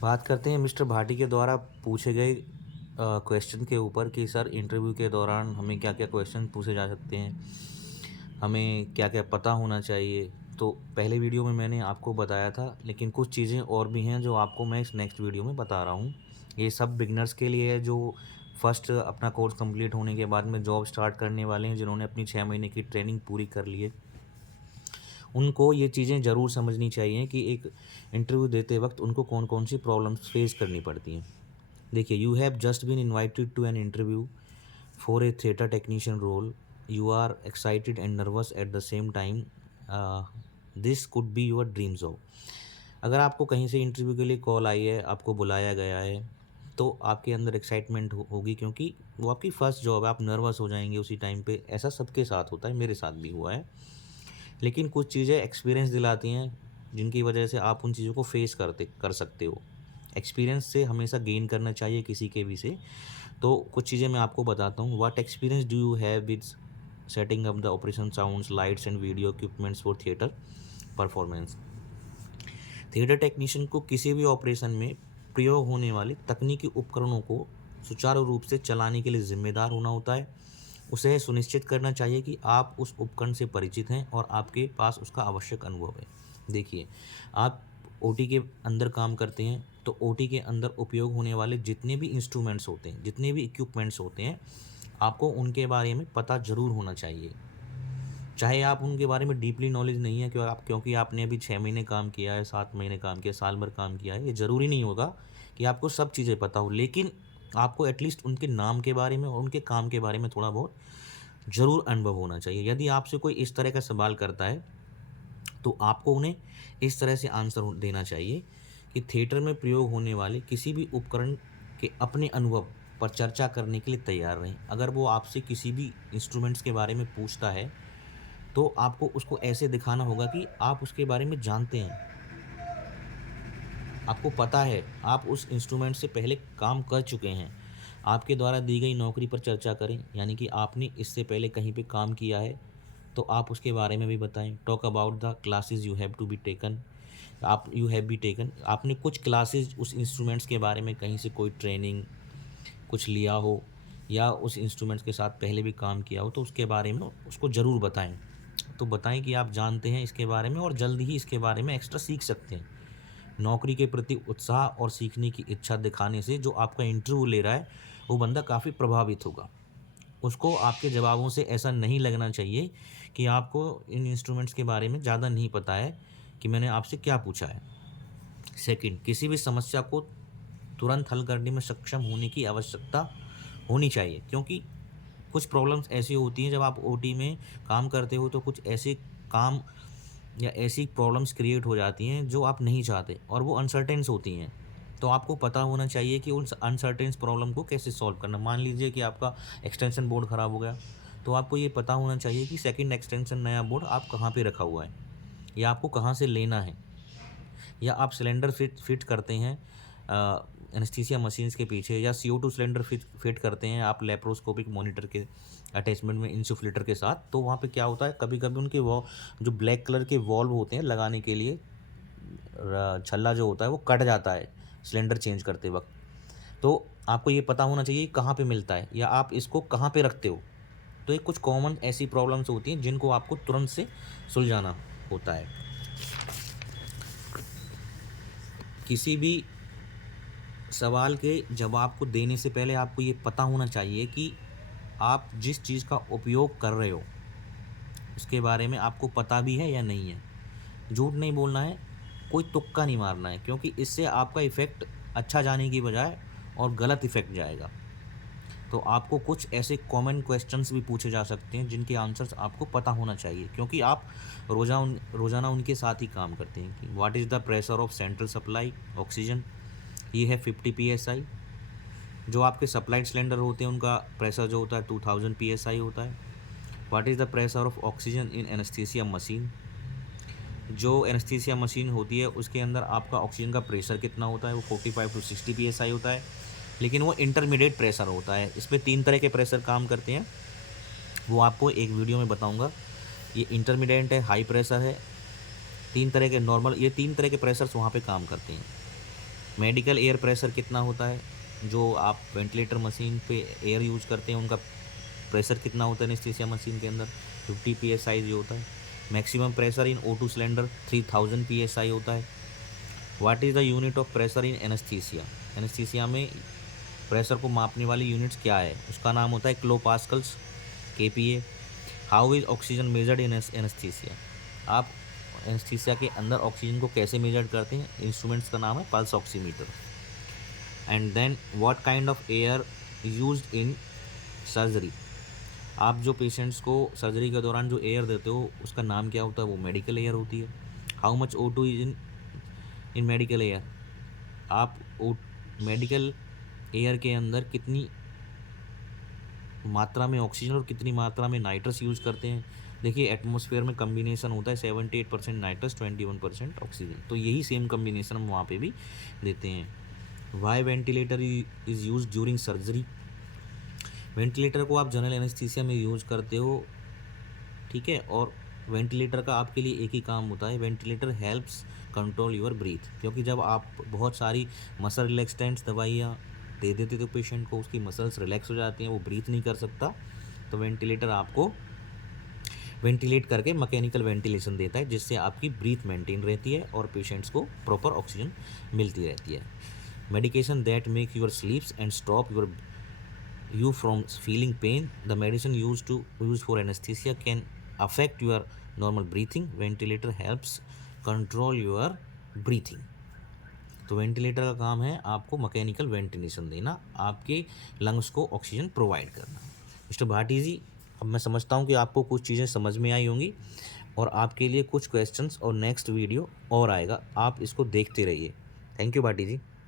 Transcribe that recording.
बात करते हैं मिस्टर भाटी के द्वारा पूछे गए क्वेश्चन के ऊपर कि सर इंटरव्यू के दौरान हमें क्या-क्या क्वेश्चन पूछे जा सकते हैं, हमें क्या-क्या पता होना चाहिए। तो पहले वीडियो में मैंने आपको बताया था, लेकिन कुछ चीज़ें और भी हैं जो आपको मैं इस नेक्स्ट वीडियो में बता रहा हूँ। ये सब बिगिनर्स के लिए है जो फर्स्ट अपना कोर्स कंप्लीट होने के बाद में जॉब स्टार्ट करने वाले हैं, जिन्होंने अपनी 6 महीने की ट्रेनिंग पूरी कर ली है। उनको ये चीज़ें ज़रूर समझनी चाहिए कि एक इंटरव्यू देते वक़्त उनको कौन-कौन सी प्रॉब्लम्स फेस करनी पड़ती हैं। देखिए, you have just been invited to an interview for a theatre technician role. You are excited and nervous at the same time. This could be your dream job. अगर आपको कहीं से इंटरव्यू के लिए कॉल आई है, आपको बुलाया गया है, तो आपके अंदर एक्साइटमेंट होगी, क्योंकि वो आपकी फर्स्ट जॉब है। आप नर्वस हो जाएंगे उसी टाइम पे। ऐसा सबके साथ होता है, मेरे साथ भी हुआ है। लेकिन कुछ चीज़ें एक्सपीरियंस दिलाती हैं, जिनकी वजह से आप उन चीज़ों को फेस कर सकते हो। एक्सपीरियंस से हमेशा गेन करना चाहिए किसी के भी से। तो कुछ चीज़ें मैं आपको बताता हूँ। What experience do you have with setting up the operation sounds, lights and video equipments for theatre performance. Theatre technician को किसी भी ऑपरेशन में प्रयोग होने वाले तकनीकी उपकरणों को सुचारू रूप से चलाने के लिए जिम्मेदार होना होता है। उसे सुनिश्चित करना चाहिए कि आप उस उपकरण से परिचित हैं और आपके पास उसका आवश्यक अनुभव है। देखिए, आप ओटी के अंदर काम करते हैं, तो ओटी के अंदर उपयोग होने वाले जितने भी इंस्ट्रूमेंट्स होते हैं, जितने भी इक्विपमेंट्स होते हैं, आपको उनके बारे में पता ज़रूर होना चाहिए। चाहे आप उनके बारे में डीपली नॉलेज नहीं है, क्योंकि आपने अभी 6 महीने काम किया है, 7 महीने काम किया है, साल भर काम किया है, ये ज़रूरी नहीं होगा कि आपको सब चीज़ें पता हो। लेकिन आपको एटलीस्ट उनके नाम के बारे में और उनके काम के बारे में थोड़ा बहुत ज़रूर अनुभव होना चाहिए। यदि आपसे कोई इस तरह का सवाल करता है, तो आपको उन्हें इस तरह से आंसर देना चाहिए कि थिएटर में प्रयोग होने वाले किसी भी उपकरण के अपने अनुभव पर चर्चा करने के लिए तैयार रहें। अगर वो आपसे किसी भी इंस्ट्रूमेंट्स के बारे में पूछता है, तो आपको उसको ऐसे दिखाना होगा कि आप उसके बारे में जानते हैं, आपको पता है, आप उस इंस्ट्रूमेंट से पहले काम कर चुके हैं। आपके द्वारा दी गई नौकरी पर चर्चा करें, यानी कि आपने इससे पहले कहीं पे काम किया है, तो आप उसके बारे में भी बताएँ। Talk about the classes you have to be taken. आप यू हैव बी टेकन, आपने कुछ क्लासेस उस इंस्ट्रूमेंट्स के बारे में कहीं से कोई ट्रेनिंग कुछ लिया हो, या उस इंस्ट्रूमेंट्स के साथ पहले भी काम किया हो, तो उसके बारे में उसको ज़रूर बताएँ। तो बताएँ कि आप जानते हैं इसके बारे में और जल्द ही इसके बारे में एक्स्ट्रा सीख सकते हैं। नौकरी के प्रति उत्साह और सीखने की इच्छा दिखाने से जो आपका इंटरव्यू ले रहा है, वो बंदा काफ़ी प्रभावित होगा। उसको आपके जवाबों से ऐसा नहीं लगना चाहिए कि आपको इन इंस्ट्रूमेंट्स के बारे में ज़्यादा नहीं पता है, कि मैंने आपसे क्या पूछा है। सेकंड, किसी भी समस्या को तुरंत हल करने में सक्षम होने की आवश्यकता होनी चाहिए, क्योंकि कुछ प्रॉब्लम्स ऐसी होती हैं, जब आप ओटी में काम करते हो, तो कुछ ऐसे काम या ऐसी प्रॉब्लम्स क्रिएट हो जाती हैं जो आप नहीं चाहते, और वो अनसर्टेन्स होती हैं। तो आपको पता होना चाहिए कि उन अनसर्टेन्स प्रॉब्लम को कैसे सॉल्व करना। मान लीजिए कि आपका एक्सटेंशन बोर्ड ख़राब हो गया, तो आपको ये पता होना चाहिए कि सेकंड एक्सटेंशन नया बोर्ड आप कहाँ पे रखा हुआ है, या आपको कहाँ से लेना है। या आप सिलेंडर फिट करते हैं एनेस्थीसिया मशीन्स के पीछे, या CO2 सिलेंडर फिट करते हैं आप लेप्रोस्कोपिक मॉनिटर के अटैचमेंट में इंसुफ्लेटर के साथ, तो वहाँ पे क्या होता है, कभी-कभी उनके वो जो ब्लैक कलर के वॉल्व होते हैं लगाने के लिए, छल्ला जो होता है वो कट जाता है सिलेंडर चेंज करते वक़्त। तो आपको ये पता होना चाहिए कहाँ पे मिलता है, या आप इसको कहाँ पे रखते हो। तो ये कुछ कॉमन ऐसी प्रॉब्लम्स होती हैं जिनको आपको तुरंत से सुलझाना होता है। किसी भी सवाल के जवाब को देने से पहले आपको ये पता होना चाहिए कि आप जिस चीज़ का उपयोग कर रहे हो, उसके बारे में आपको पता भी है या नहीं है। झूठ नहीं बोलना है, कोई तुक्का नहीं मारना है, क्योंकि इससे आपका इफ़ेक्ट अच्छा जाने की बजाय और गलत इफ़ेक्ट जाएगा। तो आपको कुछ ऐसे कॉमन क्वेश्चंस भी पूछे जा सकते हैं जिनके आंसर्स आपको पता होना चाहिए, क्योंकि आप रोज़ाना उनके साथ ही काम करते हैं। कि what is the pressure of central supply oxygen, ये है 50 PSI। जो आपके सप्लाइड सिलेंडर होते हैं उनका प्रेशर जो होता है 2000 PSI होता है। What is the pressure of oxygen in anaesthesia machine, जो एनेस्थीसिया मशीन होती है उसके अंदर आपका ऑक्सीजन का प्रेशर कितना होता है, वो 45 टू 60 PSI होता है। लेकिन वो इंटरमीडिएट प्रेशर होता है। इसमें 3 तरह के प्रेशर काम करते हैं, वो आपको एक वीडियो में बताऊंगा। ये इंटरमीडिएट है, हाई प्रेशर है, 3 तरह के नॉर्मल, ये 3 तरह के प्रेशर्स वहाँ पे काम करते हैं। मेडिकल एयर प्रेशर कितना होता है, जो आप वेंटिलेटर मशीन पे एयर यूज करते हैं उनका प्रेशर कितना होता है एनेस्थीसिया मशीन के अंदर, 50 psi जो होता है। Maximum pressure in O2 cylinder 3000 psi होता है। What is the unit of pressure in anaesthesia, anaesthesia में प्रेशर को मापने वाली यूनिट्स क्या है, उसका नाम होता है kilo pascals, kPa। How is oxygen measured in anaesthesia, आप एनेस्थीसिया के अंदर ऑक्सीजन को कैसे मेजर करते हैं, इंस्ट्रूमेंट्स का नाम है pulse oximeter. And then what kind of air used in surgery, आप जो पेशेंट्स को सर्जरी के दौरान जो एयर देते हो उसका नाम क्या होता है, वो मेडिकल एयर होती है। How much O2 is in medical air, आप मेडिकल एयर के अंदर कितनी मात्रा में ऑक्सीजन और कितनी मात्रा में नाइट्रस यूज़ करते हैं। देखिए एटमॉस्फेयर में कम्बिनेशन होता है 78% नाइट्रस 21% ऑक्सीजन, तो यही सेम कम्बिनेशन हम वहाँ पे भी देते हैं। Why ventilator is use during surgery, ventilator को आप जनरल एनेस्थीसिया में यूज करते हो, ठीक है, और वेंटिलेटर का आपके लिए एक ही काम होता है, ventilator helps control your breathe, क्योंकि जब आप बहुत सारी मसल रिलैक्सेंट्स दवाइयाँ दे देते तो पेशेंट को उसकी मसल्स रिलैक्स हो जाती हैं, वो ब्रीथ नहीं कर सकता, तो वेंटिलेटर आपको वेंटिलेट करके मैकेनिकल वेंटिलेशन देता है, जिससे आपकी ब्रीथ मेंटेन रहती है और पेशेंट्स को प्रॉपर ऑक्सीजन मिलती रहती है। Medication that make your स्लीप्स and stop you from feeling pain, the medicine used for anesthesia can affect your normal breathing, ventilator helps control your breathing। तो वेंटिलेटर का काम है आपको मैकेनिकल वेंटिलेशन देना, आपके लंग्स को ऑक्सीजन प्रोवाइड करना। Mister Bhati जी, अब मैं समझता हूँ कि आपको कुछ चीज़ें समझ में आई होंगी और आपके लिए कुछ क्वेश्चंस और नेक्स्ट वीडियो और आएगा, आप इसको देखते रहिए। Thank you Bhati ji.